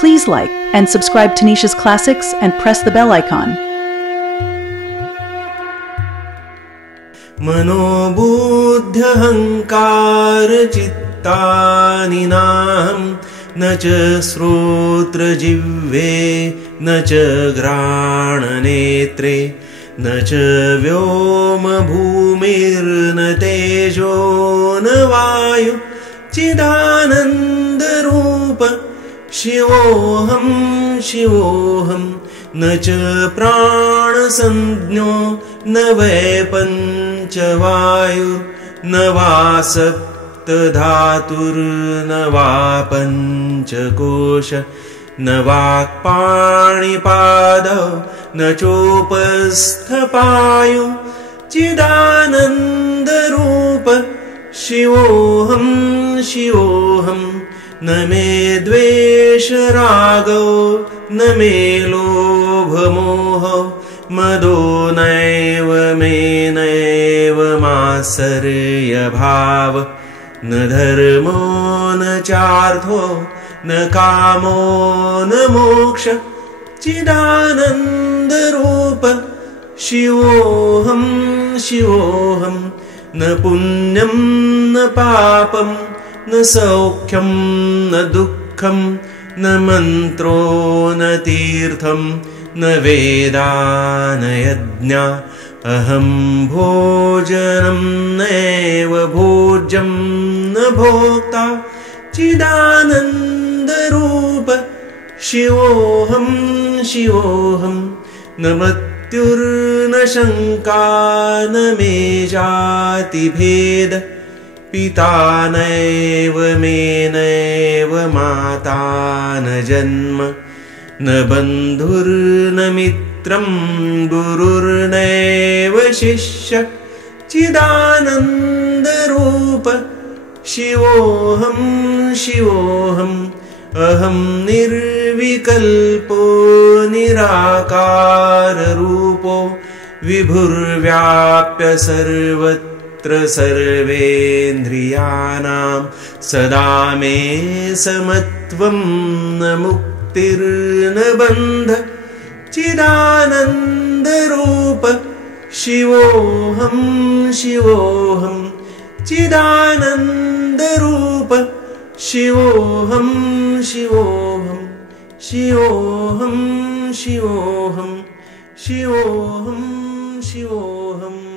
Please like and subscribe to Nisha's Classics and press the bell icon. मनोबुद्ध्यहंकार चित्तानि नाहं न च श्रोत्रजिह्वे न च घ्राणनेत्रे न च व्योमभूमिर्न तेजो न वायु चिदानन्दरूप शिवोऽहं शिवोऽहं न च प्राणसंज्ञो न वै पञ्चवायु न वा सप्तधातुर्न वा पञ्चकोश न वाक्पाणिपादौ न चोपस्थपायु चिदानन्दरूप शिवोऽहं शिवोऽहं न मे द्वेषरागौ न मे लोभमोहौ मदो नैव मे नैव मात्सर्यभाव न धर्मो न चार्थो न कामो न मोक्ष चिदानन्दरूप शिवोऽहं शिवोऽहं न पुण्यं न पापं न सौख्यं न दुःखं न मन्त्रो न तीर्थं न वेदा न यज्ञा अहं भोजनं नैव भोज्यं न भोक्ता चिदानन्दरूप शिवोऽहं शिवोऽहं न मृत्युर्न शङ्का न मे जातिभेद पिता नैव मे नैव माता न जन्म न बन्धुर्न मित्रं गुरुर्नैव शिष्य चिदानन्दरूप शिवोऽहं शिवोऽहं अहं निर्विकल्पो निराकाररूपो विभुर्व्याप्य सर्वत्र सर्वेन्द्रियाणां सदा मे समत्वं न मुक्तिर्न बन्ध चिदानन्दरूप शिवोऽहं शिवोऽहं चिदानन्दरूप शिवोऽहं शिवोऽहं शिवोऽहं शिवोऽहं शिवोऽहं शिवोऽहम्